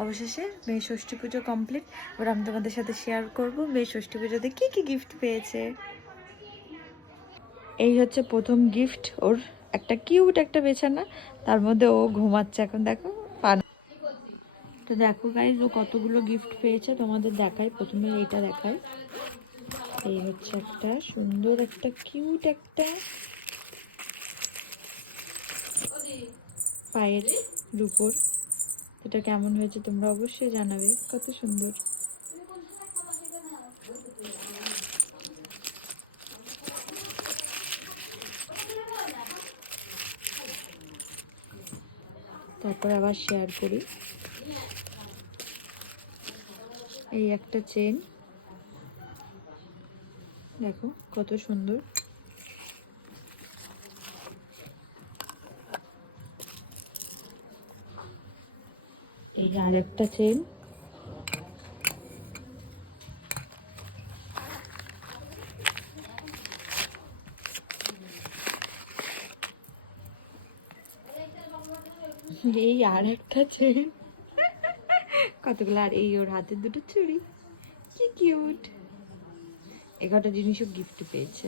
অবশেষে মেয়ে ষষ্ঠী পুজো কমপ্লিট। এবার আমি তোমাদের সাথে শেয়ার করব মেয়ে ষষ্ঠী পুজোতে কি কি গিফট পেয়েছে। এই হচ্ছে প্রথম গিফট ওর, একটা কিউট একটা বিছানা, তার মধ্যে ও ঘুমাচ্ছে এখন। দেখো তো দেখো গাইজ ও কতগুলো গিফট পেয়েছে তোমাদের দেখাই। প্রথমে এইটা দেখাই। এই হচ্ছে একটা সুন্দর একটা কিউট একটা পায়ের রূপোর। এটা কেমন হয়েছে তোমরা অবশ্যই জানাবে, কত সুন্দর। তারপর আবার শেয়ার করি। এই একটা চেন, দেখো কত সুন্দর। এই আর একটা চেন, এই আর একটা চেন, কতগুলো। আর এই ওর হাতের দুটো চুড়ি, কি কিউট। 11টা জিনিসও গিফট পেয়েছে।